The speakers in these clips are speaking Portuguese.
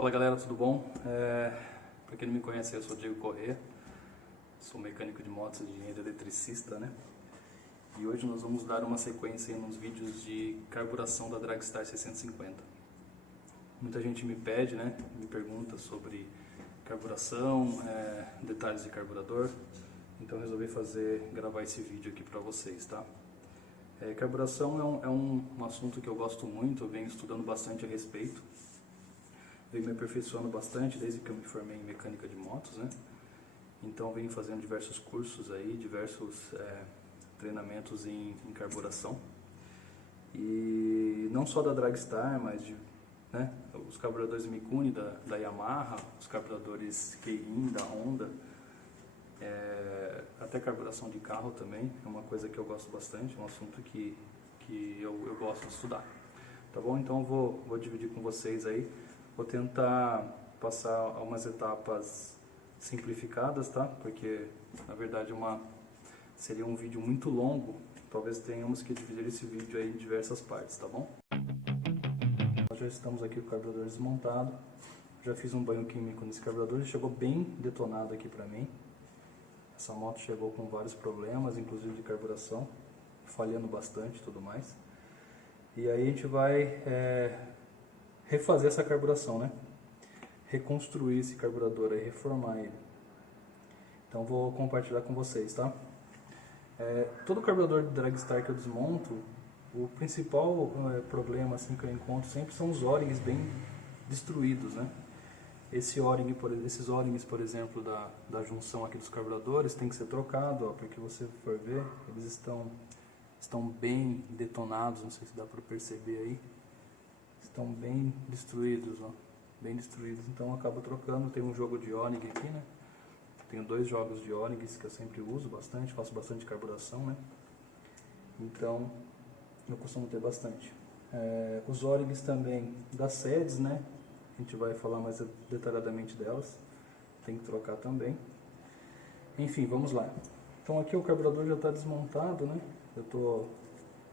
Fala galera, tudo bom? Para quem não me conhece, eu sou Diego Corrêa, sou mecânico de motos e engenheiro eletricista, né? E hoje nós vamos dar uma sequência nos vídeos de carburação da Dragstar 650. Muita gente me pede, né? Me pergunta sobre carburação, detalhes de carburador, então eu resolvi gravar esse vídeo aqui para vocês, tá? Carburação é um assunto que eu gosto muito, eu venho estudando bastante a respeito. Venho me aperfeiçoando bastante desde que eu me formei em mecânica de motos, né? Então venho fazendo diversos cursos aí, diversos treinamentos em carburação. E não só da Dragstar, mas né, os carburadores Mikuni da Yamaha, os carburadores Keirin da Honda, até carburação de carro também, é uma coisa que eu gosto bastante, é um assunto que eu gosto de estudar. Tá bom? Então eu vou dividir com vocês aí. Vou tentar passar umas etapas simplificadas, tá? Porque, na verdade, seria um vídeo muito longo. Talvez tenhamos que dividir esse vídeo aí em diversas partes, tá bom? Nós já estamos aqui com o carburador desmontado. Já fiz um banho químico nesse carburador. Ele chegou bem detonado aqui pra mim. Essa moto chegou com vários problemas, inclusive de carburação, falhando bastante e tudo mais. E aí a gente vai refazer essa carburação, né? Reconstruir esse carburador aí, reformar ele. Então vou compartilhar com vocês, tá? Todo carburador de Dragstar que eu desmonto, o principal problema assim, que eu encontro sempre são os O-rings bem destruídos, né? Esses O-rings, por exemplo, da junção aqui dos carburadores, tem que ser trocado, ó, porque você for ver, eles estão bem detonados, não sei se dá para perceber aí. Estão bem destruídos, ó, bem destruídos, então eu acabo trocando. Tem um jogo de O-ring aqui, né? Tenho dois jogos de O-rings que eu sempre uso bastante, faço bastante carburação, né? Então eu costumo ter bastante. Os O-rings também das sedes, né? A gente vai falar mais detalhadamente delas, tem que trocar também. Enfim, vamos lá. Então aqui o carburador já está desmontado, né?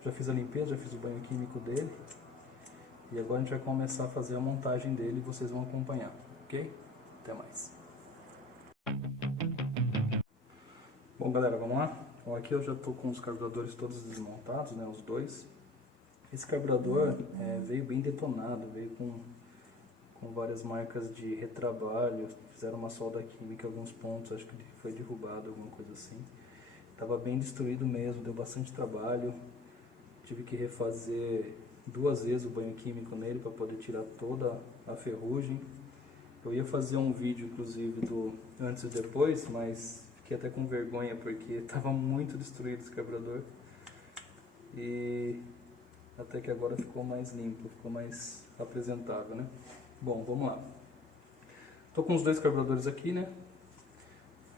Já fiz a limpeza, já fiz o banho químico dele. E agora a gente vai começar a fazer a montagem dele e vocês vão acompanhar, ok? Até mais. Bom galera, vamos lá? Então aqui eu já estou com os carburadores todos desmontados, né, os dois. Esse carburador veio bem detonado, veio com várias marcas de retrabalho, fizeram uma solda química em alguns pontos, acho que foi derrubado, alguma coisa assim. Estava bem destruído mesmo, deu bastante trabalho, tive que refazer 2 vezes o banho químico nele para poder tirar toda a ferrugem. Eu ia fazer um vídeo, inclusive, do antes e depois, mas fiquei até com vergonha porque estava muito destruído esse carburador. E até que agora ficou mais limpo, ficou mais apresentável, né? Bom, vamos lá. Estou com os dois carburadores aqui, né?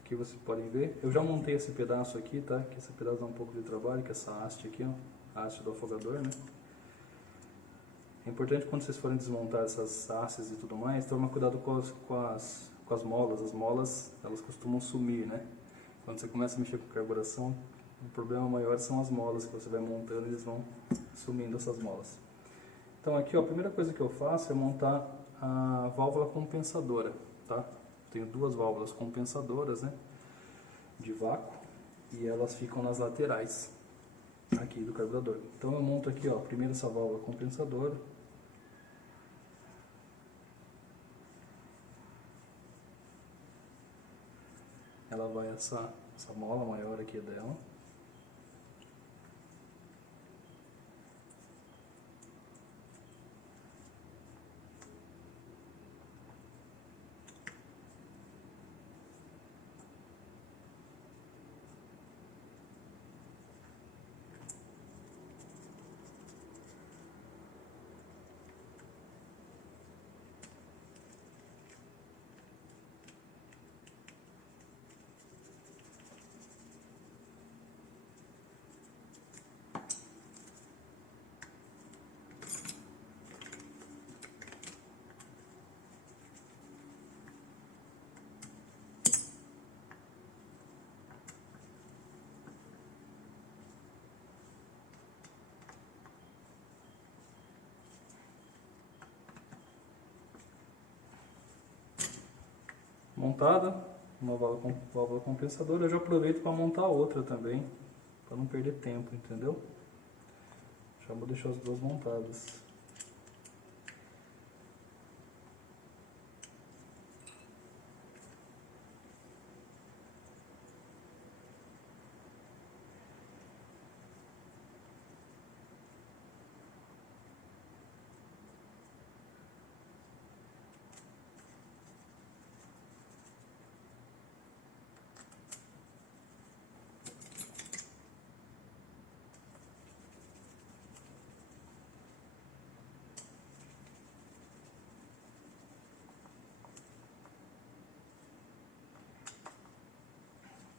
Aqui vocês podem ver. Eu já montei esse pedaço aqui, tá? Que esse pedaço dá um pouco de trabalho, que é essa haste aqui, ó. A haste do afogador, né? É importante quando vocês forem desmontar essas hastes e tudo mais, tomar cuidado com as molas. As molas, elas costumam sumir, né? Quando você começa a mexer com carburação, o problema maior são as molas que você vai montando, eles vão sumindo essas molas. Então aqui, ó, a primeira coisa que eu faço é montar a válvula compensadora, tá? Tenho 2 válvulas compensadoras, né? De vácuo, e elas ficam nas laterais aqui do carburador. Então eu monto aqui, ó, primeiro essa válvula compensadora. Ela vai essa mola maior aqui dela. montada, uma válvula compensadora. Eu já aproveito para montar outra também, para não perder tempo, entendeu? Já vou deixar as duas montadas.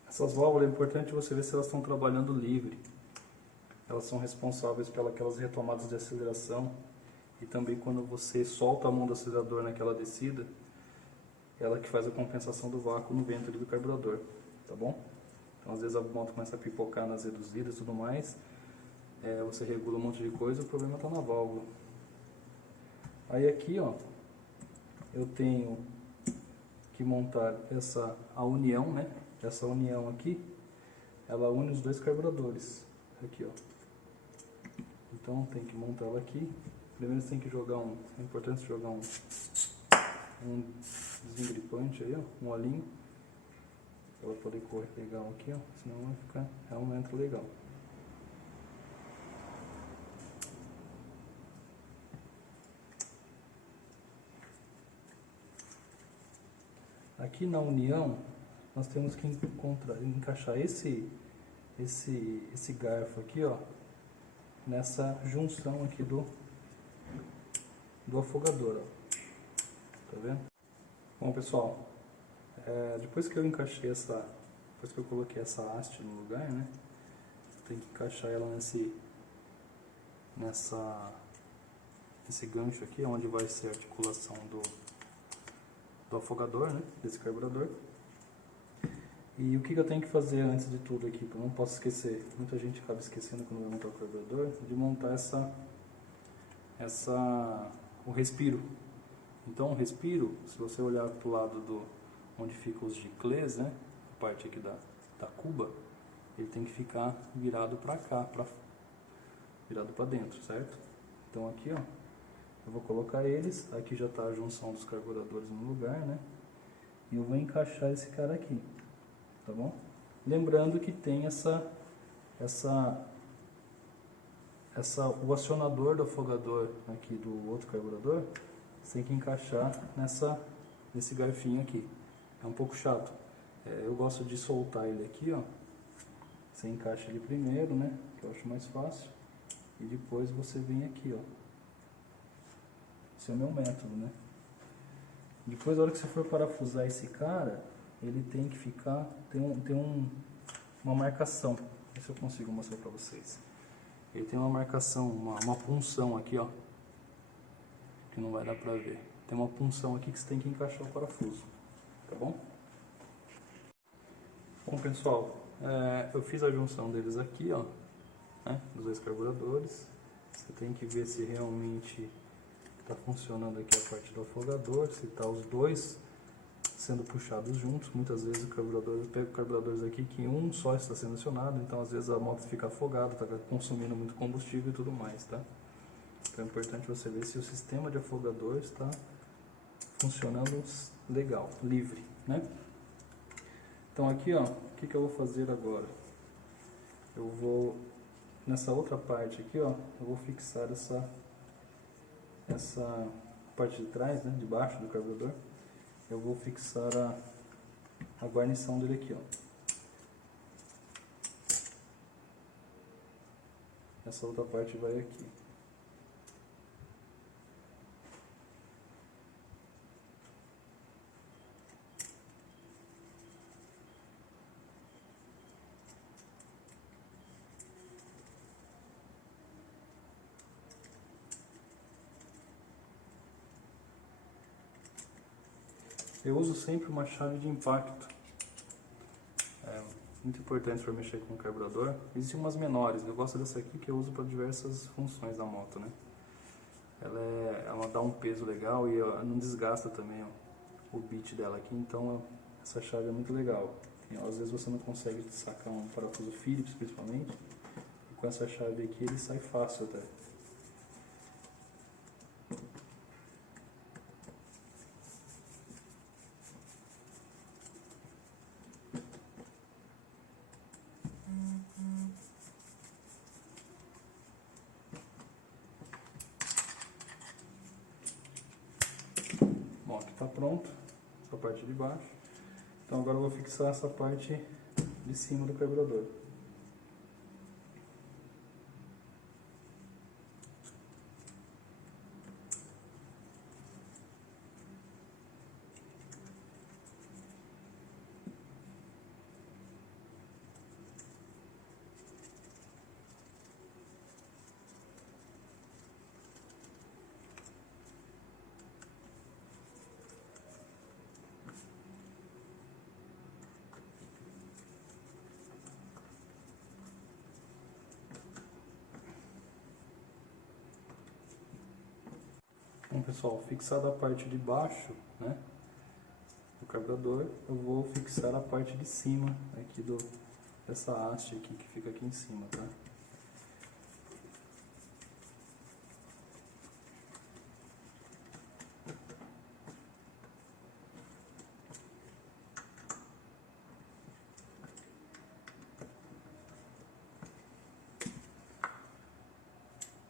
Essas válvulas é importante você ver se elas estão trabalhando livre. Elas são responsáveis pelas retomadas de aceleração e também quando você solta a mão do acelerador naquela descida, ela que faz a compensação do vácuo no ventre do carburador, tá bom? Então às vezes a moto começa a pipocar nas reduzidas e tudo mais, você regula um monte de coisa, o problema está na válvula. Aí aqui, ó, eu tenho que montar a união, né? Essa união aqui, ela une os dois carburadores, aqui, ó. Então tem que montar ela aqui. Primeiro você tem que jogar é importante jogar um desengripante aí, ó, um olhinho, para ela poder correr legal aqui, ó, senão vai ficar realmente legal. Aqui na união, nós temos que encaixar esse garfo aqui, ó, nessa junção aqui do afogador, ó. Tá vendo? Bom, pessoal, depois que eu encaixei depois que eu coloquei essa haste no lugar, né, tem que encaixar ela nesse gancho aqui, onde vai ser a articulação do afogador, né, desse carburador. E o que eu tenho que fazer antes de tudo aqui, eu não posso esquecer, muita gente acaba esquecendo quando vai montar o carburador, de montar o respiro. Então o respiro, se você olhar para o lado onde ficam os giclês, né, a parte aqui da cuba, ele tem que ficar virado para cá, virado para dentro, certo? Então aqui, ó, eu vou colocar eles, aqui já está a junção dos carburadores no lugar, né, e eu vou encaixar esse cara aqui. Tá bom? Lembrando que tem o acionador do afogador aqui do outro carburador, você tem que encaixar nesse garfinho aqui. É um pouco chato. Eu gosto de soltar ele aqui, ó. Você encaixa ele primeiro, né? Que eu acho mais fácil. E depois você vem aqui, ó. Esse é o meu método, né? Depois, na hora que você for parafusar esse cara, ele tem que ficar, uma marcação. Deixa eu consigo mostrar para vocês. Ele tem uma marcação, uma punção aqui, ó, que não vai dar para ver. Tem uma punção aqui que você tem que encaixar o parafuso, tá bom? Bom, pessoal, eu fiz a junção deles aqui, ó, né, dos dois carburadores. Você tem que ver se realmente está funcionando aqui a parte do afogador, se está os dois sendo puxados juntos. Muitas vezes eu pego carburadores aqui que um só está sendo acionado, então às vezes a moto fica afogada, está consumindo muito combustível e tudo mais, tá? Então é importante você ver se o sistema de afogador está funcionando legal, livre, né? Então aqui, ó, o que eu vou fazer agora? Eu vou, nessa outra parte aqui, ó, eu vou fixar essa parte de trás, né, de baixo do carburador. Eu vou fixar a guarnição dele aqui, ó. Essa outra parte vai aqui. Eu uso sempre uma chave de impacto. É muito importante para mexer com o carburador. Existem umas menores, eu gosto dessa aqui que eu uso para diversas funções da moto, né? Ela dá um peso legal e não desgasta também, ó. o bit dela aqui, então essa chave é muito legal. E, às vezes você não consegue sacar um parafuso Phillips, principalmente, e com essa chave aqui ele sai fácil até. Bom, aqui está pronto, essa parte de baixo. Então agora eu vou fixar essa parte de cima do carburador. Bom, pessoal, fixada a parte de baixo, né, do carburador, eu vou fixar a parte de cima aqui dessa haste aqui que fica aqui em cima, tá?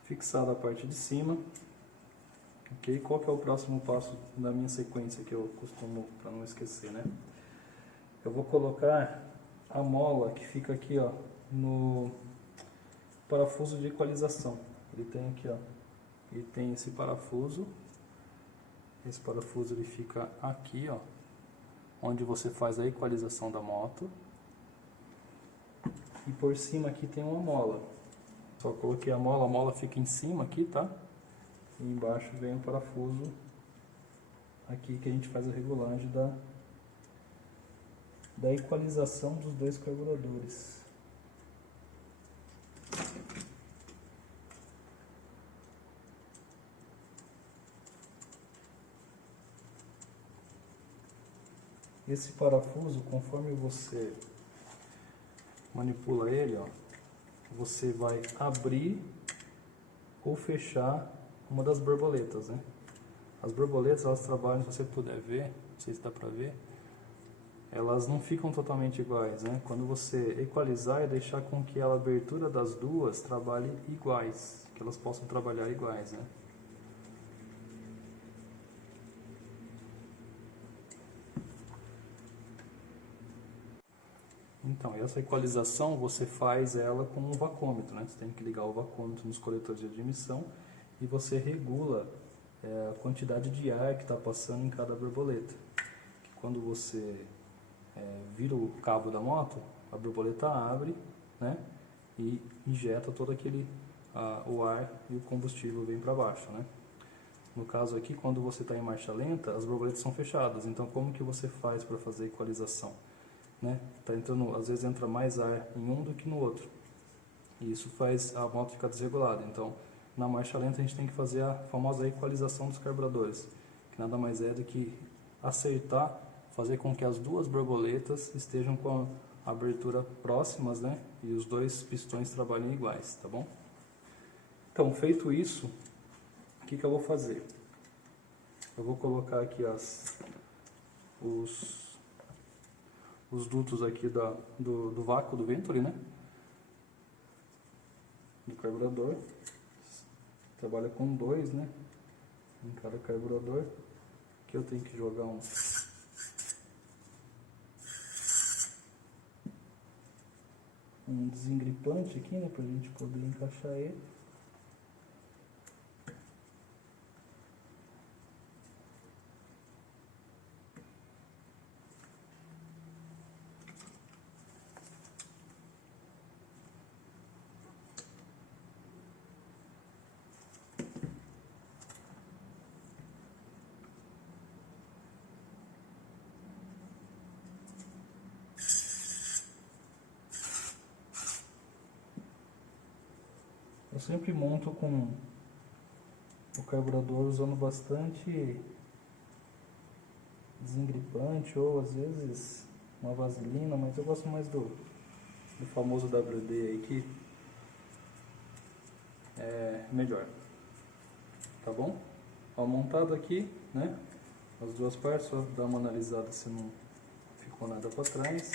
Fixada a parte de cima. Ok, qual que é o próximo passo da minha sequência que eu costumo, para não esquecer, né? Eu vou colocar a mola que fica aqui, ó, no parafuso de equalização. Ele tem aqui, ó, ele tem esse parafuso ele fica aqui, ó, onde você faz a equalização da moto. E por cima aqui tem uma mola. Só coloquei a mola fica em cima aqui, tá? E embaixo vem o parafuso aqui que a gente faz a regulagem da equalização dos dois carburadores. Esse parafuso, conforme você manipula ele, ó, você vai abrir ou fechar uma das borboletas, né? As borboletas, elas trabalham, se você puder ver, não sei se dá pra ver, elas não ficam totalmente iguais, né? Quando você equalizar, é deixar com que a abertura das duas trabalhe iguais, que elas possam trabalhar iguais, né? Então, essa equalização você faz ela com um vacômetro, né? Você tem que ligar o vacômetro nos coletores de admissão e você regula a quantidade de ar que está passando em cada borboleta. Quando você vira o cabo da moto, a borboleta abre, né? E injeta todo aquele o ar e o combustível vem para baixo, né? No caso aqui, quando você está em marcha lenta, as borboletas são fechadas. Então, como que você faz para fazer a equalização? Né? Tá entrando, às vezes entra mais ar em um do que no outro. E isso faz a moto ficar desregulada. Então, na marcha lenta a gente tem que fazer a famosa equalização dos carburadores, que nada mais é do que acertar, fazer com que as duas borboletas estejam com a abertura próximas, né? E os dois pistões trabalhem iguais, tá bom? Então, feito isso, o que eu vou fazer? Eu vou colocar aqui os dutos aqui do vácuo do Venturi, né? Do carburador. Trabalha com 2, né? Em cada carburador. Aqui eu tenho que jogar um desengripante aqui, né? Pra gente poder encaixar ele. Eu sempre monto com o carburador usando bastante desengripante ou às vezes uma vaselina, mas eu gosto mais do famoso WD aí, que é melhor, tá bom? Ó, montado aqui, né, as duas partes, só dar uma analisada se não ficou nada para trás.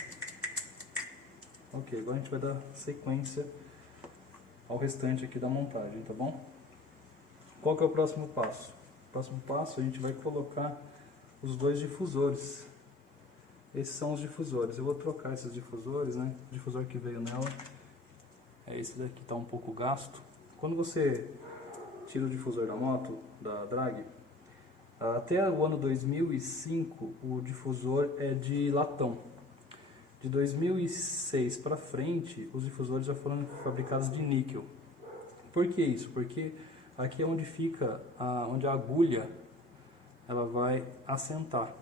Ok, agora a gente vai dar sequência ao restante aqui da montagem, tá bom? Qual que é o próximo passo? O próximo passo a gente vai colocar os dois difusores. Esses são os difusores. Eu vou trocar esses difusores, né? O difusor que veio nela é esse daqui, tá um pouco gasto. Quando você tira o difusor da moto, da drag, até o ano 2005 o difusor é de latão. De 2006 para frente, os difusores já foram fabricados de níquel. Por que isso? Porque aqui é onde fica, onde a agulha ela vai assentar.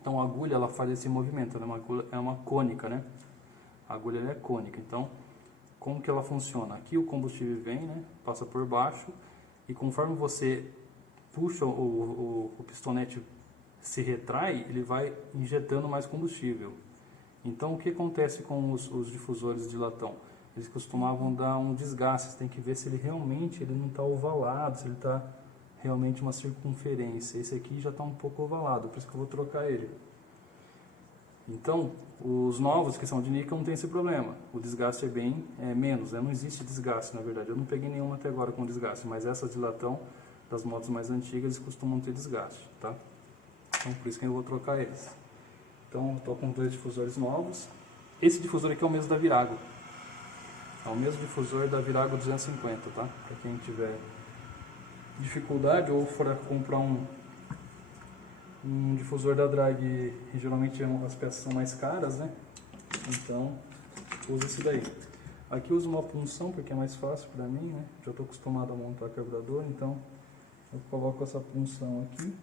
Então a agulha ela faz esse movimento, ela é uma cônica, né? A agulha ela é cônica. Então, como que ela funciona? Aqui o combustível vem, né? Passa por baixo e conforme você puxa o pistonete se retrai, ele vai injetando mais combustível. Então o que acontece com os difusores de latão? Eles costumavam dar um desgaste, você tem que ver se ele realmente ele não está ovalado, se ele está realmente uma circunferência. Esse aqui já está um pouco ovalado, por isso que eu vou trocar ele. Então, os novos que são de níquel não tem esse problema, o desgaste é bem menos, né? Não existe desgaste na verdade, eu não peguei nenhuma até agora com desgaste, mas essas de latão, das motos mais antigas, eles costumam ter desgaste, tá? Então por isso que eu vou trocar eles. Então estou com dois difusores novos. Esse difusor aqui é o mesmo da Virago. É o mesmo difusor da Virago 250, tá? Para quem tiver dificuldade ou for comprar um difusor da drag, geralmente as peças são mais caras, né? Então usa esse daí. Aqui eu uso uma punção porque é mais fácil para mim, né? Já estou acostumado a montar carburador, então eu coloco essa punção aqui.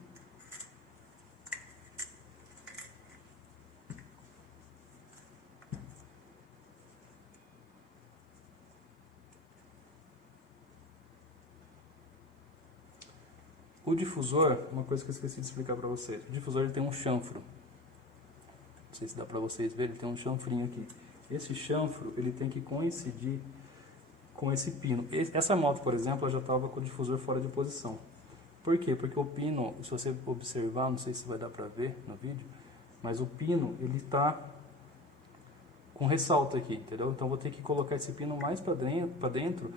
O difusor, uma coisa que eu esqueci de explicar para vocês, o difusor ele tem um chanfro, não sei se dá para vocês verem, ele tem um chanfrinho aqui. Esse chanfro ele tem que coincidir com esse pino. Essa moto, por exemplo, ela já estava com o difusor fora de posição. Por quê? Porque o pino, se você observar, não sei se vai dar para ver no vídeo, mas o pino ele está com ressalto aqui, entendeu? Então vou ter que colocar esse pino mais para dentro.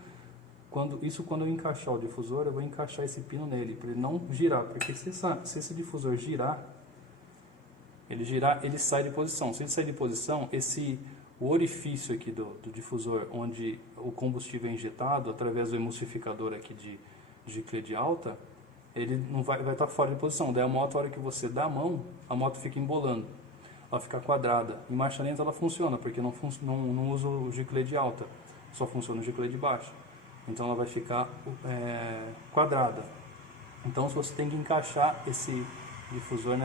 Quando eu encaixar o difusor, eu vou encaixar esse pino nele, para ele não girar, porque se esse difusor girar, ele sai de posição. Se ele sair de posição, o orifício aqui do difusor, onde o combustível é injetado, através do emulsificador aqui de giclê de alta, ele não vai estar fora de posição. Daí a moto, a hora que você dá a mão, a moto fica embolando, ela fica quadrada. Em marcha lenta ela funciona, porque não usa o giclê de alta, só funciona o giclê de baixa. Então ela vai ficar quadrada. Então você tem que encaixar esse difusor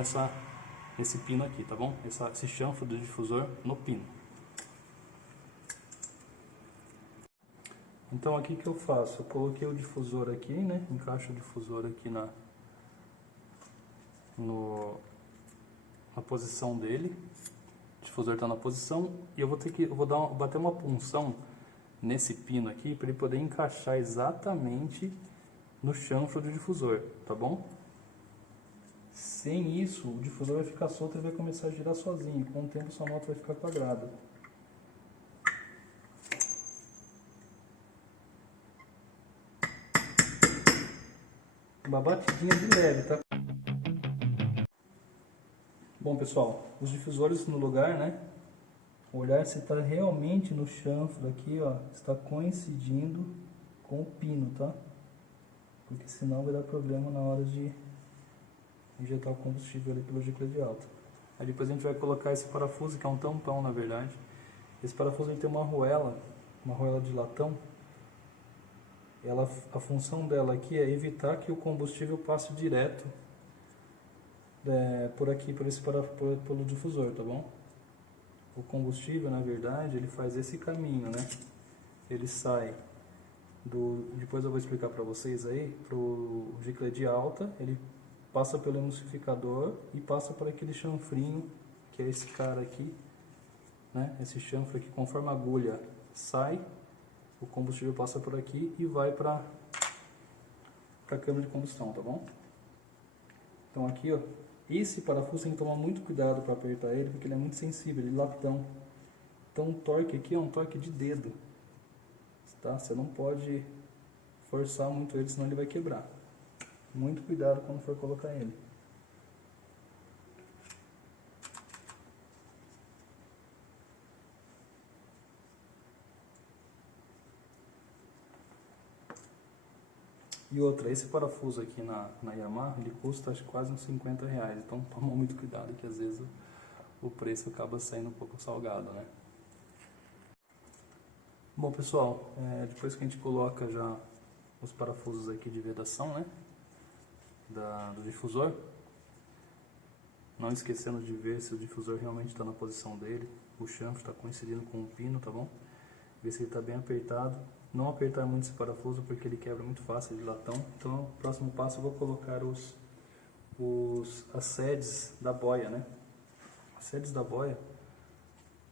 nesse pino aqui, tá bom? Esse chanfro do difusor no pino. Então aqui que eu faço? Eu coloquei o difusor aqui, né? Encaixo o difusor aqui na posição dele. O difusor está na posição e eu vou bater uma punção nesse pino aqui para ele poder encaixar exatamente no chanfro do difusor, tá bom? Sem isso, o difusor vai ficar solto e vai começar a girar sozinho. Com o tempo, sua moto vai ficar quadrada. Uma batidinha de leve, tá? Bom, pessoal, os difusores no lugar, né? Olhar se está realmente no chanfro aqui, ó, está coincidindo com o pino, tá? Porque senão vai dar problema na hora de injetar o combustível ali pelo giclê de alta. Aí depois a gente vai colocar esse parafuso, que é um tampão na verdade. Esse parafuso ele tem uma arruela de latão. A função dela aqui é evitar que o combustível passe direto por aqui, pelo difusor, tá bom? O combustível, na verdade, ele faz esse caminho, né? Ele sai depois eu vou explicar para vocês aí, pro giclê de alta, ele passa pelo emulsificador e passa por aquele chanfrinho, que é esse cara aqui, né? Esse chanfro aqui, conforme a agulha sai, o combustível passa por aqui e vai para a câmara de combustão, tá bom? Então aqui, ó, esse parafuso tem que tomar muito cuidado para apertar ele, porque ele é muito sensível, ele é latão. Então o torque aqui é um torque de dedo, tá? Você não pode forçar muito ele, senão ele vai quebrar. Muito cuidado quando for colocar ele. E outra, esse parafuso aqui na Yamaha, ele custa acho, quase uns 50 reais. Então toma muito cuidado que às vezes o preço acaba saindo um pouco salgado, né? Bom pessoal, depois que a gente coloca já os parafusos aqui de vedação, né? Do difusor. Não esquecendo de ver se o difusor realmente está na posição dele. O chanfro está coincidindo com o pino, tá bom? Ver se ele está bem apertado. Não apertar muito esse parafuso porque ele quebra muito fácil de latão. Então, o próximo passo eu vou colocar as sedes da boia, né? As sedes da boia,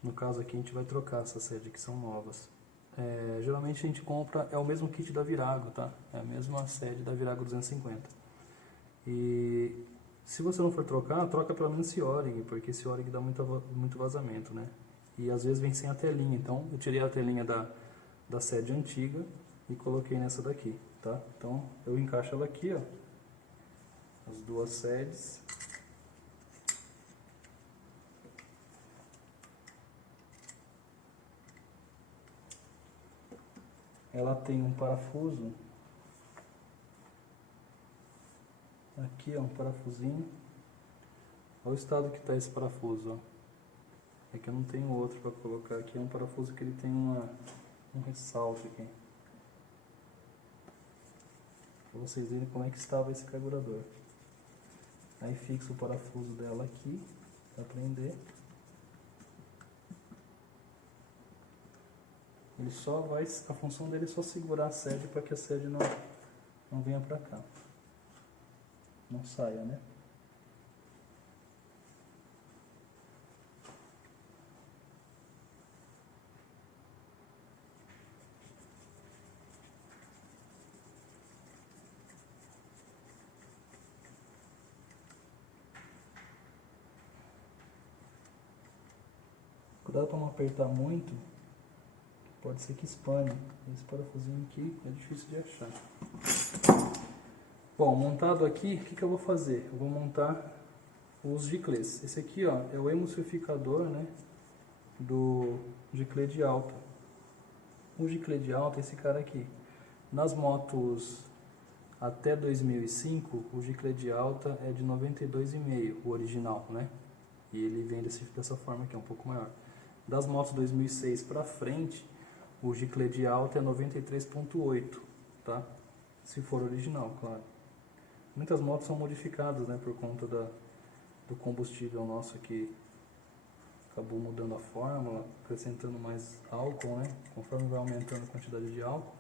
no caso aqui a gente vai trocar essas sedes que são novas. Geralmente a gente compra, é o mesmo kit da Virago, tá? É a mesma sede da Virago 250. E se você não for trocar, troca pelo menos esse O-ring, porque esse O-ring dá muito vazamento, né? E às vezes vem sem a telinha, então eu tirei a telinha da sede antiga e coloquei nessa daqui, tá? Então eu encaixo ela aqui, ó, as duas sedes. Ela tem um parafuso, aqui ó, um parafusinho. Olha o estado que está esse parafuso, ó. É que eu não tenho outro para colocar aqui, é um parafuso que ele tem um ressalto aqui. Para vocês verem como é que estava esse carburador. Aí fixa o parafuso dela aqui, para prender. Ele só vai, a função dele é só segurar a sede para que a sede não venha para cá. Não saia, né? Cuidado para não apertar muito, pode ser que espane. Esse parafusinho aqui é difícil de achar. Bom, montado aqui, o que eu vou fazer? Eu vou montar os giclês. Esse aqui, ó, é o emulsificador, né, do giclê de alta. O giclê de alta é esse cara aqui. Nas motos até 2005, o giclê de alta é de 92,5, o original, né? E ele vem dessa forma aqui, é um pouco maior. Das motos 2006 para frente, o giclê de alta é 93,8, tá? Se for original, claro. Muitas motos são modificadas, né, por conta do combustível nosso que acabou mudando a fórmula, acrescentando mais álcool, né? Conforme vai aumentando a quantidade de álcool,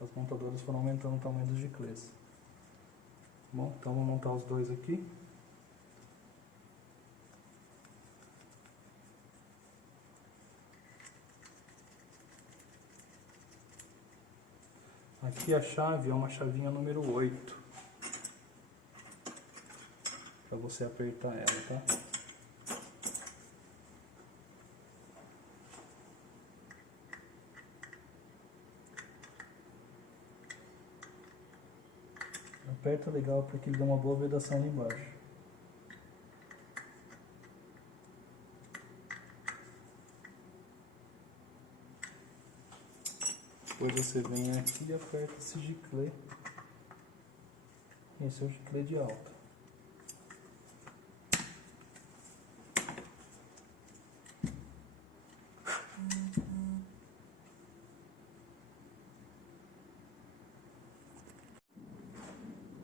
as montadoras foram aumentando o tamanho dos giclês. Bom, então vou montar os dois aqui. Aqui a chave é uma chavinha número 8. Para você apertar ela, tá? Aperta legal porque ele dá uma boa vedação ali embaixo. Depois você vem aqui e aperta esse giclê. Esse é o giclê de alta.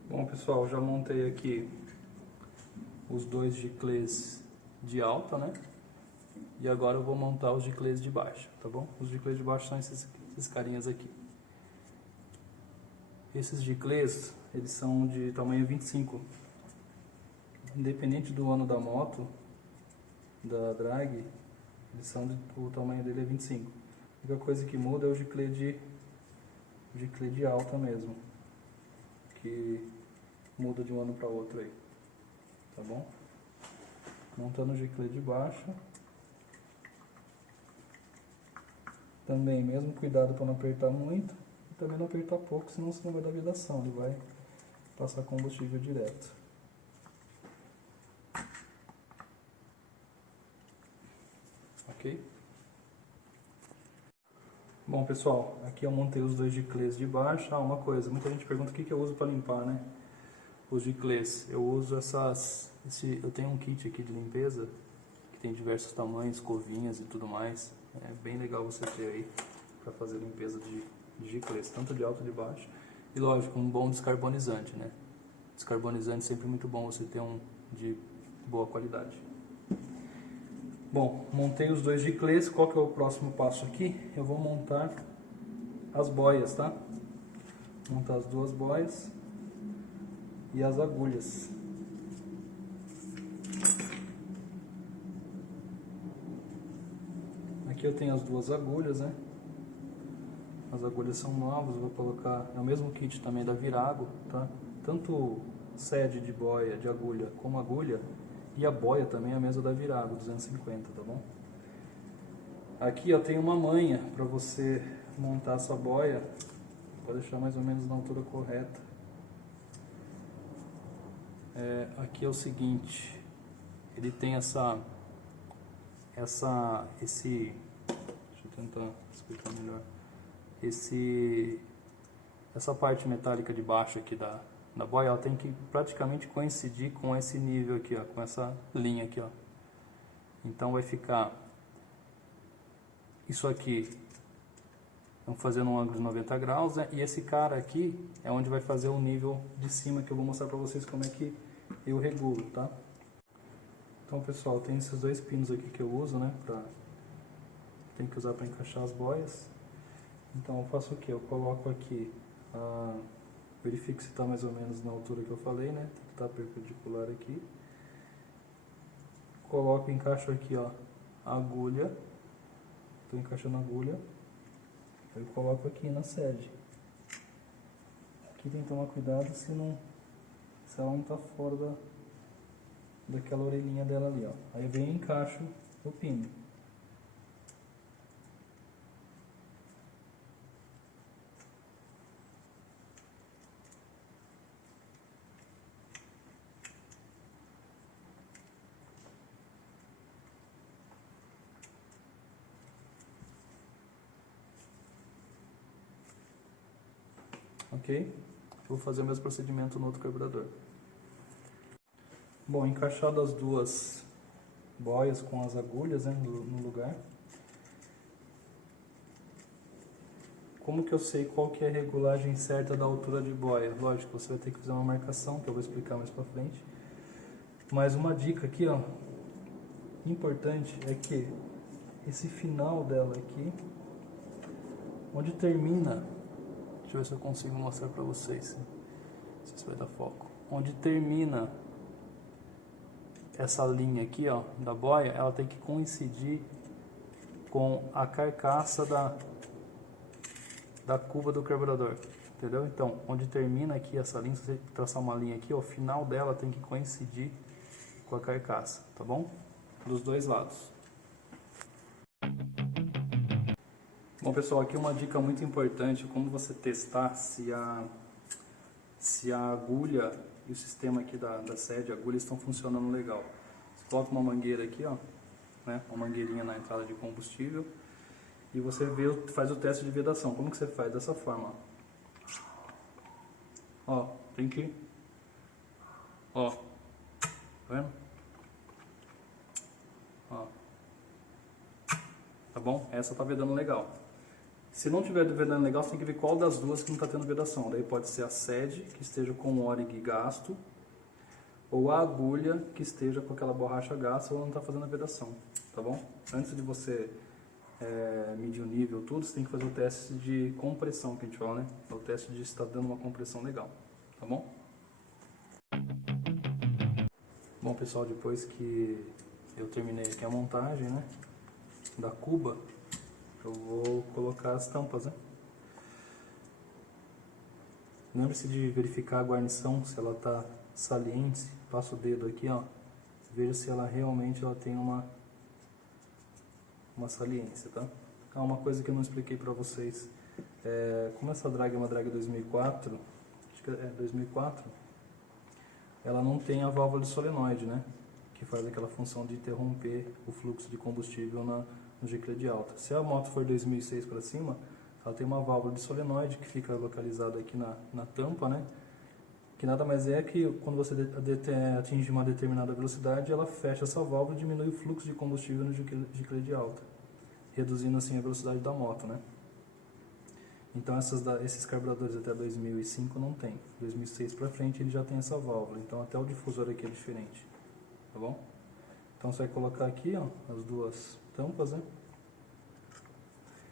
Bom pessoal, já montei aqui os dois giclês de alta, né? E agora eu vou montar os giclês de baixo, tá bom? Os giclês de baixo são esses carinhas aqui. Esses giclês, eles são de tamanho 25. Independente do ano da moto, da drag, o tamanho dele é 25. A única coisa que muda é o giclê de alta mesmo, que muda de um ano para outro aí, tá bom? Montando o giclê de baixo. Também, mesmo cuidado para não apertar muito e também não apertar pouco, senão você não vai dar vedação, ele vai passar combustível direto. Ok? Bom, pessoal, aqui eu montei os dois giclês de baixo. Uma coisa, muita gente pergunta o que eu uso para limpar, né? Os giclês, eu uso eu tenho um kit aqui de limpeza que tem diversos tamanhos, escovinhas e tudo mais. É bem legal você ter aí para fazer limpeza de giclês, tanto de alto e de baixo. E lógico, um bom descarbonizante, né? Descarbonizante sempre é muito bom você ter um de boa qualidade. Bom, montei os dois giclês. Qual que é o próximo passo aqui? Eu vou montar as boias, tá? Montar as duas boias e as agulhas. Aqui eu tenho as duas agulhas, né? As agulhas são novas, eu vou colocar, é o mesmo kit também da Virago, tá? Tanto sede de boia, de agulha, como agulha, e a boia também é a mesma da Virago, 250, tá bom? Aqui eu tenho uma manha para você montar essa boia, pode deixar mais ou menos na altura correta. Aqui é o seguinte, ele tem esse, deixa eu tentar explicar melhor, essa parte metálica de baixo aqui da boia, ela tem que praticamente coincidir com esse nível aqui, ó, com essa linha aqui, ó. Então vai ficar isso aqui, vamos fazer num ângulo de 90 graus, né? E esse cara aqui é onde vai fazer o nível de cima, que eu vou mostrar pra vocês como é que eu regulo, tá? Então, pessoal, tem esses dois pinos aqui que eu uso, né? Tem que usar para encaixar as boias. Então, eu faço o que? Eu coloco aqui, verifico se está mais ou menos na altura que eu falei, né? Tem que estar perpendicular aqui. Coloco e encaixo aqui, ó, a agulha. Estou encaixando a agulha. Eu coloco aqui na sede. Aqui tem que tomar cuidado se ela não está fora daquela orelhinha dela ali, ó. Aí eu venho e encaixo o pino. Ok? Vou fazer o mesmo procedimento no outro carburador. Bom, encaixado as duas boias com as agulhas, né, no lugar. Como que eu sei qual que é a regulagem certa da altura de boia? Lógico, você vai ter que fazer uma marcação, que eu vou explicar mais pra frente. Mas uma dica aqui, ó, importante, é que esse final dela aqui, onde termina, deixa eu ver se eu consigo mostrar pra vocês, não sei se vai dar foco. Onde termina essa linha aqui, ó, da boia, ela tem que coincidir com a carcaça da cuba do carburador, entendeu? Então, onde termina aqui essa linha, se você traçar uma linha aqui, ó, o final dela tem que coincidir com a carcaça, tá bom? Dos dois lados. Bom, pessoal, aqui uma dica muito importante, como você testar se a agulha e o sistema aqui da sede, a agulha, estão funcionando legal. Você coloca uma mangueira aqui, ó, né, uma mangueirinha na entrada de combustível, e você faz o teste de vedação. Como que você faz? Dessa forma, ó, tem que, ó, tá vendo? Ó, tá bom? Essa tá vedando legal. Se não tiver vedando legal, você tem que ver qual das duas que não está tendo vedação. Daí pode ser a sede, que esteja com o ORIG gasto, ou a agulha, que esteja com aquela borracha gasta ou não está fazendo a vedação, tá bom? Antes de você medir o nível, tudo, você tem que fazer o teste de compressão, que a gente fala, né? É o teste de se está dando uma compressão legal, tá bom? Bom, pessoal, depois que eu terminei aqui a montagem, né, da cuba, eu vou colocar as tampas, né? Lembre-se de verificar a guarnição, se ela está saliente, passa o dedo aqui, ó, veja se ela realmente tem uma saliência, tá? Uma coisa que eu não expliquei para vocês, como essa drag é uma drag 2004, acho que é 2004, ela não tem a válvula de solenoide, né? Que faz aquela função de interromper o fluxo de combustível no giclê de alta. Se a moto for 2006 para cima, ela tem uma válvula de solenoide que fica localizada aqui na tampa, né? Que nada mais é que quando você atinge uma determinada velocidade, ela fecha essa válvula e diminui o fluxo de combustível no giclê de alta, reduzindo assim a velocidade da moto, né? Então esses carburadores até 2005 não tem. 2006 para frente ele já tem essa válvula, então até o difusor aqui é diferente, tá bom? Então você vai colocar aqui, ó, as duas tampas, né?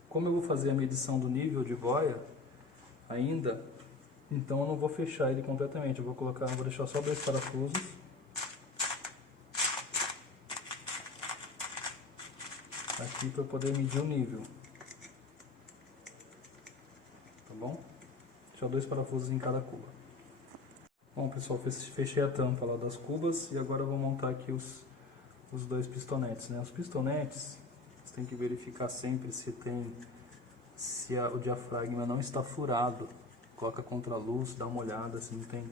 Como eu vou fazer a medição do nível de boia ainda, então eu não vou fechar ele completamente, vou deixar só 2 parafusos. Aqui para poder medir o nível. Tá bom? Deixar 2 parafusos em cada cuba. Bom, pessoal, fechei a tampa lá das cubas e agora eu vou montar aqui os 2 pistonetes, né? Os pistonetes, você tem que verificar sempre se o diafragma não está furado. Coloca contra a luz, dá uma olhada se não tem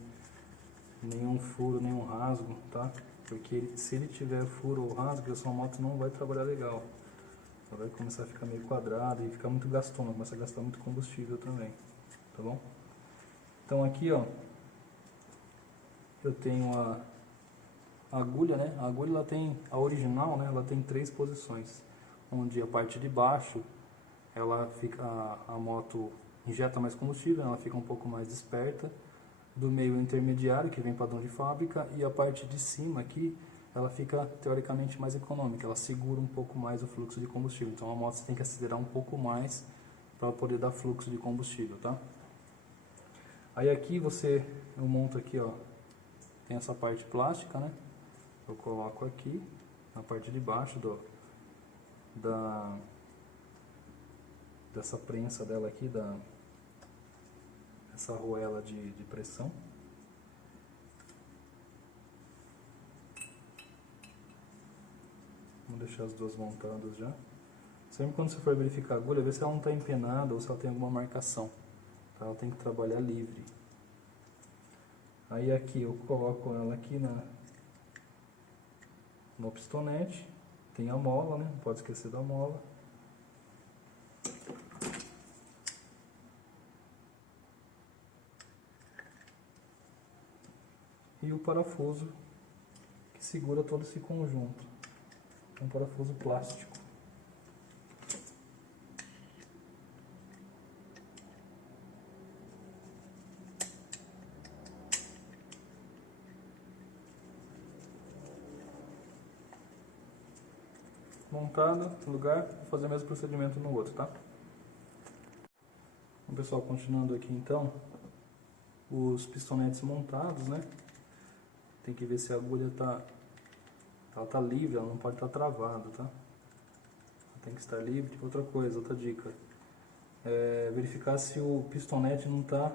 nenhum furo, nenhum rasgo, tá? Porque se ele tiver furo ou rasgo, a sua moto não vai trabalhar legal. Ela vai começar a ficar meio quadrada e ficar muito gastona, começa a gastar muito combustível também, tá bom? Então aqui, ó, eu tenho a agulha, né? A agulha, a original, né? Ela tem 3 posições, onde a parte de baixo, a moto injeta mais combustível, ela fica um pouco mais desperta. Do meio intermediário, que vem padrão de fábrica, e a parte de cima aqui, ela fica teoricamente mais econômica, ela segura um pouco mais o fluxo de combustível. Então a moto você tem que acelerar um pouco mais para poder dar fluxo de combustível, tá? Aí aqui eu monto aqui, ó, tem essa parte plástica, né? Eu coloco aqui na parte de baixo dessa prensa dela aqui, essa arruela de pressão. Vamos deixar as duas montadas já. Sempre quando você for verificar a agulha, vê se ela não está empenada ou se ela tem alguma marcação. Tá? Ela tem que trabalhar livre. Aí aqui eu coloco ela aqui no pistonete. Tem a mola, né? Não pode esquecer da mola. E o parafuso que segura todo esse conjunto. É um parafuso plástico. Montado no lugar, vou fazer o mesmo procedimento no outro, tá? Bom, pessoal, continuando aqui então, os pistonetes montados, né? Tem que ver se a agulha tá livre, ela não pode estar travada, tá? Ela tem que estar livre. Outra coisa, outra dica, verificar se o pistonete não está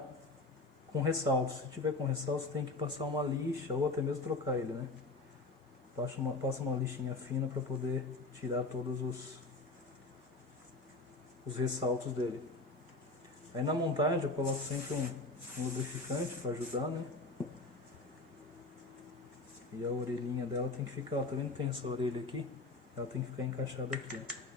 com ressalto. Se tiver com ressalto, você tem que passar uma lixa ou até mesmo trocar ele, né? Passa uma lixinha fina para poder tirar todos os ressaltos dele. Aí na montagem eu coloco sempre um lubrificante para ajudar, né? E a orelhinha dela tem que ficar, ó, tá vendo que tem essa orelha aqui? Ela tem que ficar encaixada aqui, ó.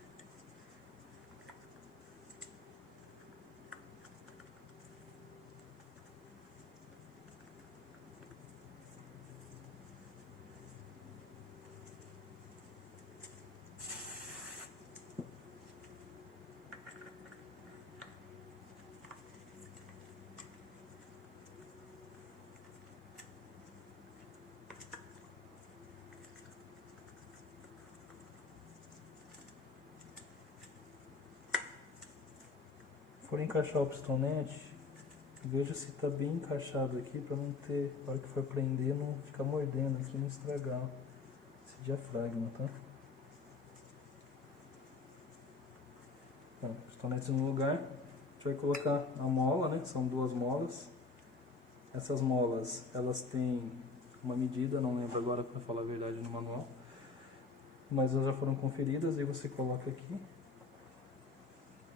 for encaixar o pistonete, veja se está bem encaixado aqui, para não ter, na hora que for prender, não ficar mordendo aqui, não estragar esse diafragma, tá? Então, pistonete no lugar, a gente vai colocar a mola, né? São duas molas. Essas molas, elas têm uma medida, não lembro agora para falar a verdade no manual, mas elas já foram conferidas, e você coloca aqui,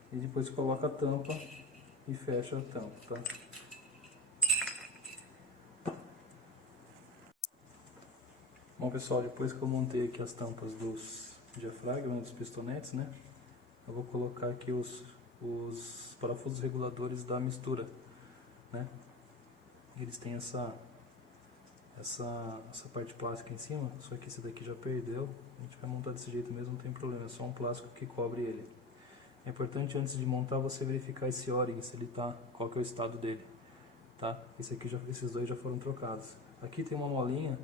e depois coloca a tampa e fecha a tampa, tá? Bom pessoal, depois que eu montei aqui as tampas dos diafragmas, dos pistonetes, né? Eu vou colocar aqui os parafusos reguladores da mistura, né? Eles têm essa parte plástica em cima, só que esse daqui já perdeu. A gente vai montar desse jeito mesmo, não tem problema, é só um plástico que cobre ele. É importante antes de montar você verificar esse O-ring, se ele tá, qual que é o estado dele, tá? Esses dois já foram trocados. Aqui tem uma molinha,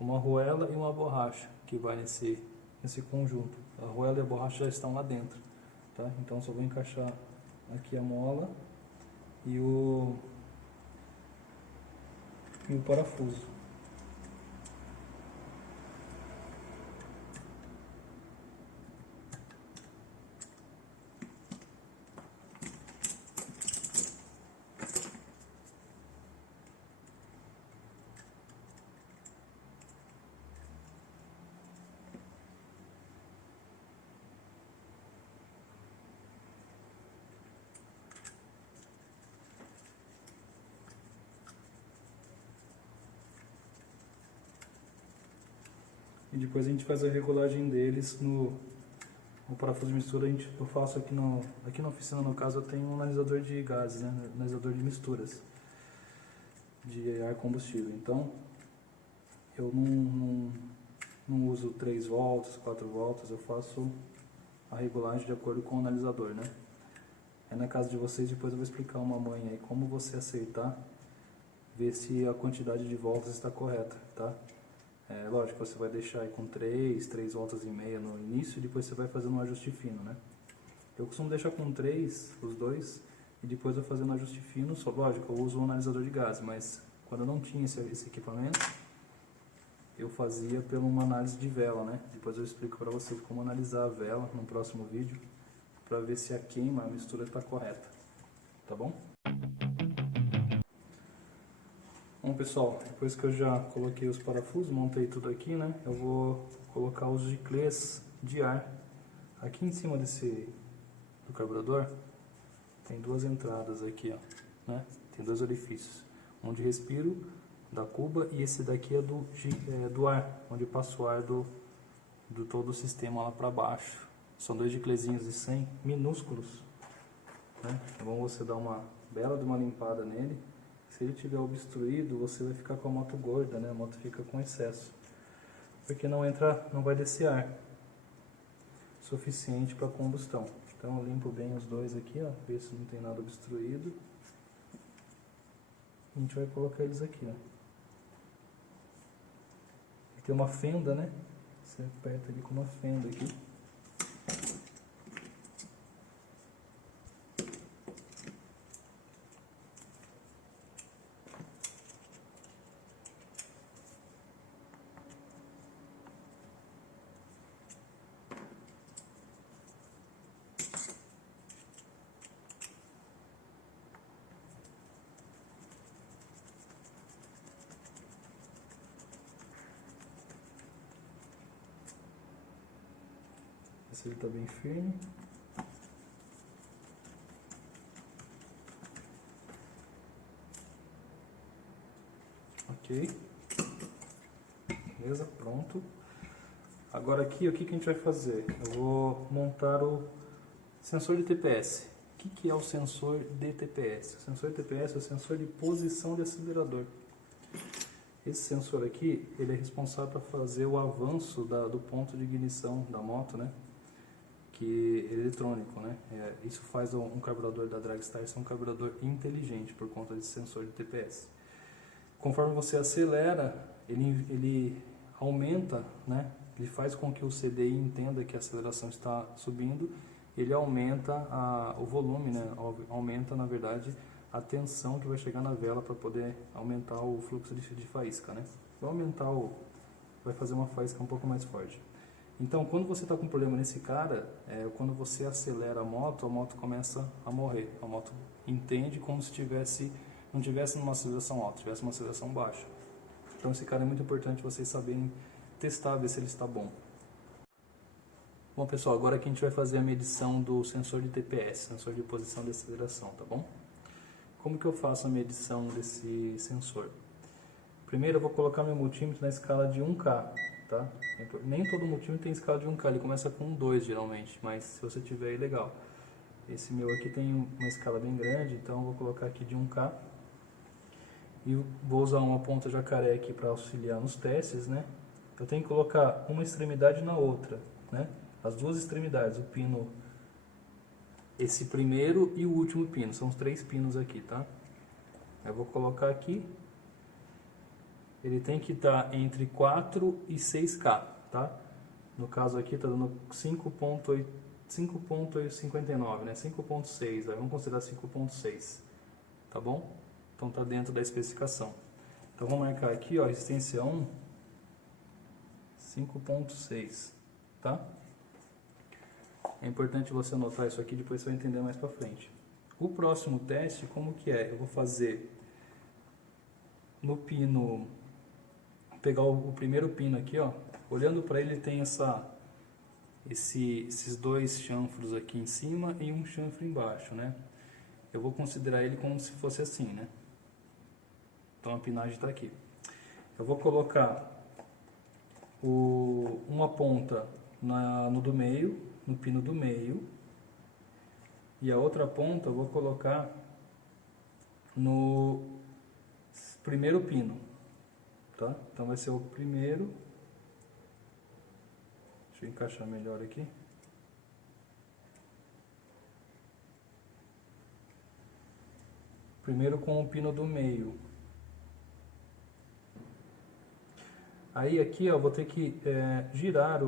uma arruela e uma borracha que vai nesse conjunto. A arruela e a borracha já estão lá dentro, tá? Então só vou encaixar aqui a mola e o parafuso. E depois a gente faz a regulagem deles no parafuso de mistura. Eu faço aqui na oficina, no caso, eu tenho um analisador de gases, né? Analisador de misturas de ar combustível. Então eu não uso 3 voltas, 4 voltas, eu faço a regulagem de acordo com o analisador, né? Aí na casa de vocês, depois eu vou explicar uma manha aí como você acertar, ver se a quantidade de voltas está correta, tá? Lógico, você vai deixar aí com 3 voltas e meia no início, e depois você vai fazendo um ajuste fino, né? Eu costumo deixar com 3, os dois, e depois eu fazendo um ajuste fino. Só, lógico, eu uso um analisador de gases, mas quando eu não tinha esse equipamento, eu fazia por uma análise de vela, né? Depois eu explico para vocês como analisar a vela no próximo vídeo, para ver se a queima, a mistura está correta, tá bom? Bom pessoal, depois que eu já coloquei os parafusos, montei tudo aqui, né? Eu vou colocar os giclês de ar. Aqui em cima do carburador tem duas entradas aqui, ó, né? Tem dois orifícios, um de respiro da cuba, e esse daqui é do ar, onde passa o ar do todo o sistema lá para baixo. São dois giclezinhos de 100 minúsculos, né? É bom você dar uma bela de uma limpada nele. Se ele tiver obstruído, você vai ficar com a moto gorda, né? A moto fica com excesso, porque não vai descer ar suficiente para combustão. Então eu limpo bem os dois aqui, ó, ver se não tem nada obstruído. A gente vai colocar eles aqui, ó. E tem uma fenda, né? Você aperta ali com uma fenda aqui. Se ele está bem firme. Ok. Beleza, pronto. Agora aqui, o que a gente vai fazer? Eu vou montar o sensor de TPS. O que é o sensor de TPS? O sensor de TPS é o sensor de posição de acelerador. Esse sensor aqui, ele é responsável para fazer o avanço do ponto de ignição da moto, né? Que é eletrônico, né? Isso faz um carburador da Dragstar ser um carburador inteligente por conta desse sensor de TPS. Conforme você acelera, ele aumenta, né? Ele faz com que o CDI entenda que a aceleração está subindo, ele aumenta o volume, né? Aumenta, na verdade, a tensão que vai chegar na vela para poder aumentar o fluxo de faísca, né? Vai fazer uma faísca um pouco mais forte. Então, quando você está com problema nesse cara, quando você acelera a moto começa a morrer. A moto entende como se não tivesse numa aceleração alta, tivesse uma aceleração baixa. Então, esse cara é muito importante vocês saberem testar, ver se ele está bom. Bom, pessoal, agora aqui a gente vai fazer a medição do sensor de TPS, sensor de posição de aceleração, tá bom? Como que eu faço a medição desse sensor? Primeiro eu vou colocar meu multímetro na escala de 1K, tá? Nem todo multímetro tem escala de 1K, ele começa com 2 geralmente, mas se você tiver aí, legal. Esse meu aqui tem uma escala bem grande, então eu vou colocar aqui de 1K. E vou usar uma ponta jacaré aqui para auxiliar nos testes, né? Eu tenho que colocar uma extremidade na outra, né? As duas extremidades, o pino, esse primeiro e o último pino, são os 3 pinos aqui, tá? Eu vou colocar aqui, ele tem que estar entre 4 e 6K, tá? No caso aqui está dando 5.59, né? 5.6, vamos considerar 5.6, tá bom? Então está dentro da especificação. Então vou marcar aqui, ó, resistência 1, 5.6, tá? É importante você anotar isso aqui, depois você vai entender mais pra frente. O próximo teste, como que é? Eu vou fazer no pino, pegar o primeiro pino aqui, ó, olhando para ele tem esses 2 chanfros aqui em cima e um chanfro embaixo, né? Eu vou considerar ele como se fosse assim, né? Então a pinagem está aqui. Eu vou colocar uma ponta no do meio, no pino do meio, e a outra ponta eu vou colocar no primeiro pino, tá? Então vai ser o primeiro, deixa eu encaixar melhor aqui. Primeiro com o pino do meio. Aí aqui, ó, vou ter que girar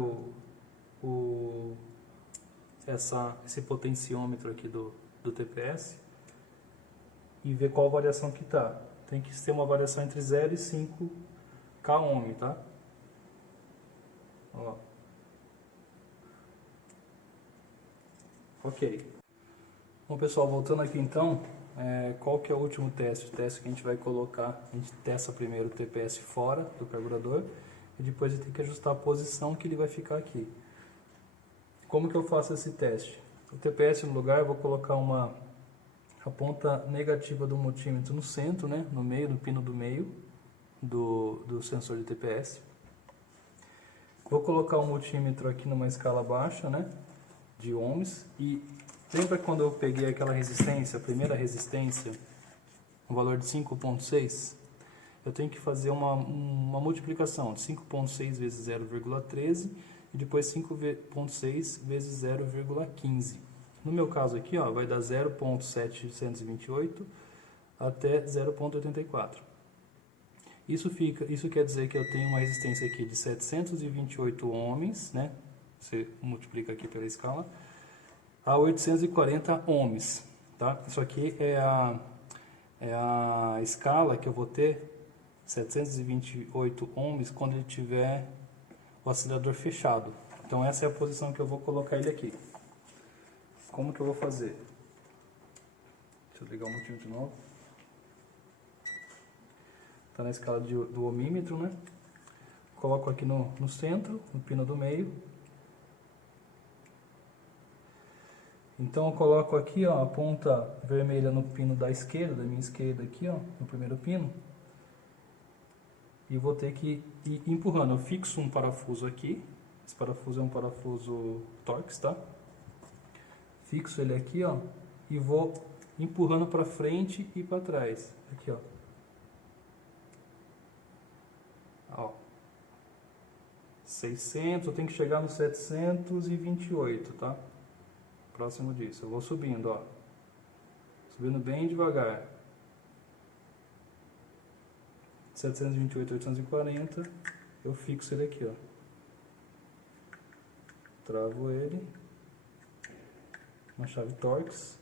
esse potenciômetro aqui do TPS e ver qual variação que tá. Tem que ter uma variação entre 0 e 5K ohm, tá? Ó. Ok. Bom, pessoal, voltando aqui então, qual que é o último teste? O teste que a gente vai colocar, a gente testa primeiro o TPS fora do carburador e depois a gente tem que ajustar a posição que ele vai ficar aqui. Como que eu faço esse teste? O TPS no lugar, eu vou colocar a ponta negativa do multímetro no centro, né, no meio, no pino do meio do sensor de TPS. Vou colocar o multímetro aqui numa escala baixa, né, de ohms. E lembra quando eu peguei aquela resistência, a primeira resistência, um valor de 5.6? Eu tenho que fazer uma multiplicação de 5.6 vezes 0,13 e depois 5.6 vezes 0,15. No meu caso aqui, ó, vai dar 0.728 até 0.84. Isso quer dizer que eu tenho uma resistência aqui de 728 ohms, né? Você multiplica aqui pela escala, a 840 ohms, tá? Isso aqui é a escala que eu vou ter, 728 ohms, quando ele tiver o acelerador fechado. Então essa é a posição que eu vou colocar ele aqui. Como que eu vou fazer? Deixa eu ligar o multímetro de novo. Está na escala do ohmímetro, né? Coloco aqui no centro, no pino do meio. Então eu coloco aqui, ó, a ponta vermelha no pino da esquerda, da minha esquerda aqui, ó, no primeiro pino. E vou ter que ir empurrando. Eu fixo um parafuso aqui. Esse parafuso é um parafuso Torx, tá? Fixo ele aqui, ó, e vou empurrando para frente e para trás. Aqui, ó. Ó. 600, eu tenho que chegar no 728, tá? Próximo disso. Eu vou subindo, ó. Subindo bem devagar. 728, 840, eu fixo ele aqui, ó. Travo ele. uma chave Torx.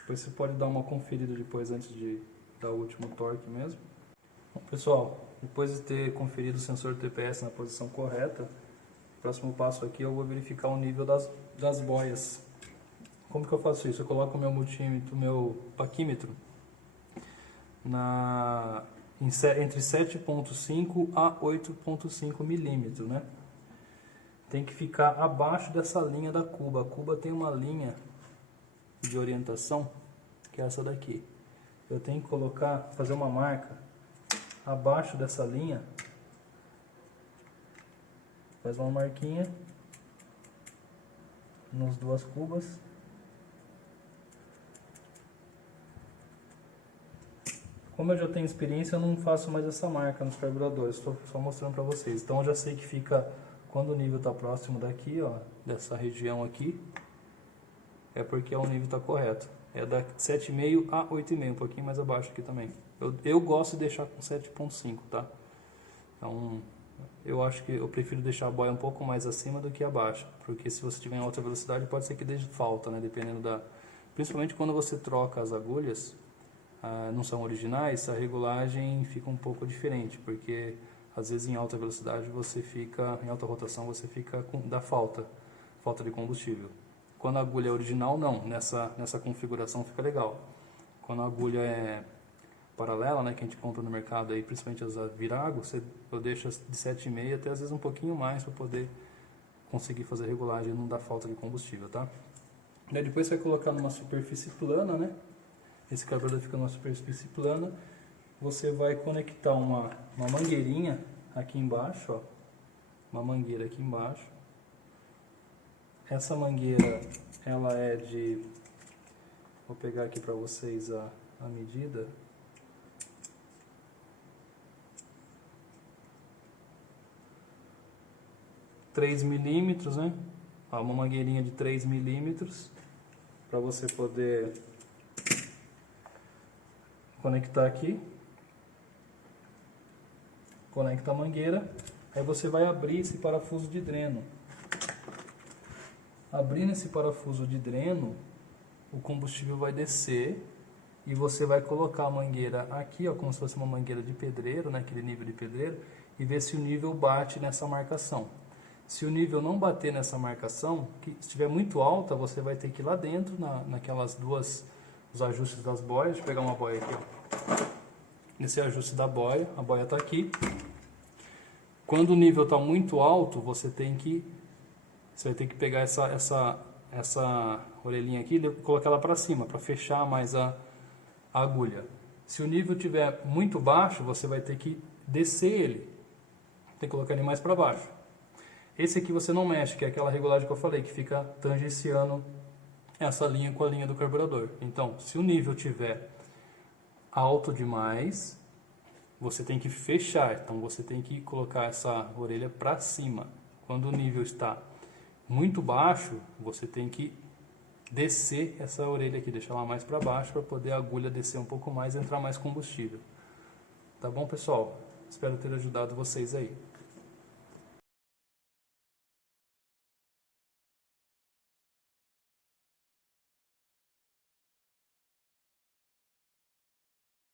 Depois você pode dar uma conferida depois antes de dar o último torque mesmo. Bom, pessoal, depois de ter conferido o sensor TPS na posição correta, o próximo passo aqui eu vou verificar o nível das boias. Como que eu faço isso? Eu coloco o meu multímetro, meu paquímetro entre 7,5 a 8,5 milímetros, né? Tem que ficar abaixo dessa linha da cuba. A cuba tem uma linha de orientação, que é essa daqui. Eu tenho que fazer uma marca abaixo dessa linha. Faz uma marquinha nas duas cubas. Como eu já tenho experiência, eu não faço mais essa marca nos carburadores, estou só mostrando para vocês. Então eu já sei que fica, quando o nível está próximo daqui, ó, dessa região aqui, é porque o nível está correto. É da 7,5 a 8,5, um pouquinho mais abaixo aqui também. Eu gosto de deixar com 7,5, tá? Então, eu acho que eu prefiro deixar a boia um pouco mais acima do que abaixo, porque se você tiver em alta velocidade, pode ser que dê falta, né? Dependendo principalmente quando você troca as agulhas, não são originais, a regulagem fica um pouco diferente, porque às vezes em alta velocidade em alta rotação você fica dá falta de combustível. Quando a agulha é original, não, nessa configuração fica legal. Quando a agulha é paralela, né, que a gente compra no mercado, aí, principalmente as Virago, eu deixo de 7,5 até às vezes um pouquinho mais para poder conseguir fazer a regulagem e não dar falta de combustível, tá? Daí depois você vai colocar numa superfície plana, né? Esse carburador fica numa superfície plana. Você vai conectar uma mangueirinha aqui embaixo, ó. Uma mangueira aqui embaixo. Essa mangueira, ela é de... Vou pegar aqui para vocês a medida. (3 milímetros, né? Uma mangueirinha de 3 milímetros para você poder conectar aqui. Conecta a mangueira. Aí você vai abrir esse parafuso de dreno. Abrindo esse parafuso de dreno, o combustível vai descer e você vai colocar a mangueira aqui, ó, como se fosse uma mangueira de pedreiro, né, aquele nível de pedreiro, e ver se o nível bate nessa marcação. Se o nível não bater nessa marcação, que estiver muito alta, você vai ter que ir lá dentro, naquelas os ajustes das boias. Deixa eu pegar uma boia aqui, ó. Nesse ajuste da boia, a boia está aqui. Quando o nível está muito alto, você vai ter que pegar essa orelhinha aqui e colocar ela para cima, para fechar mais a agulha. Se o nível estiver muito baixo, você vai ter que descer ele. Tem que colocar ele mais para baixo. Esse aqui você não mexe, que é aquela regulagem que eu falei, que fica tangenciando essa linha com a linha do carburador. Então, se o nível estiver alto demais, você tem que fechar. Então, você tem que colocar essa orelha para cima. Quando o nível está muito baixo, você tem que descer essa orelha aqui, deixar ela mais para baixo, para poder a agulha descer um pouco mais e entrar mais combustível. Tá bom, pessoal? Espero ter ajudado vocês aí.